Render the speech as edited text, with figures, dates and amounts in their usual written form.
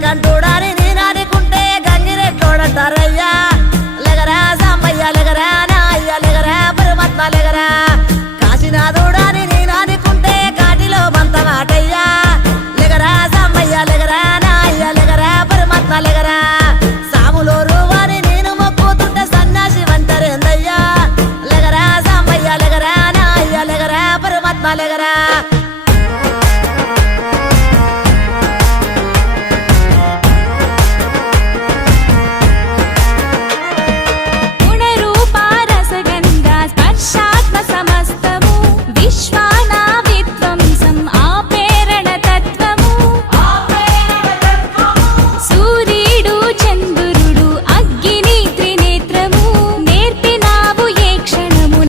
కంటూడాని నేనానుకుంటే గంగిరెట్లోడంటారయ్యా లెగరా సాంబయ్య లెగరా నా అయ్య లెగరా పరమాత్మ లెగరా కాశీనాథుడాని నేనానుకుంటే కాటిలో బంత మాటయ్యా లెగరా సాంబయ్య లెగరా నా అయ్య లెగరా పరమాత్మ లెగరా సాములోరు వారి నేను మొక్కుతుంటే సన్యాసి వంటరేందయ్యా లెగరా సాంబయ్య లెగరా నా అయ్య లెగరా పరమాత్మ లెగరా గుణరూప రసగంధ స్పర్శ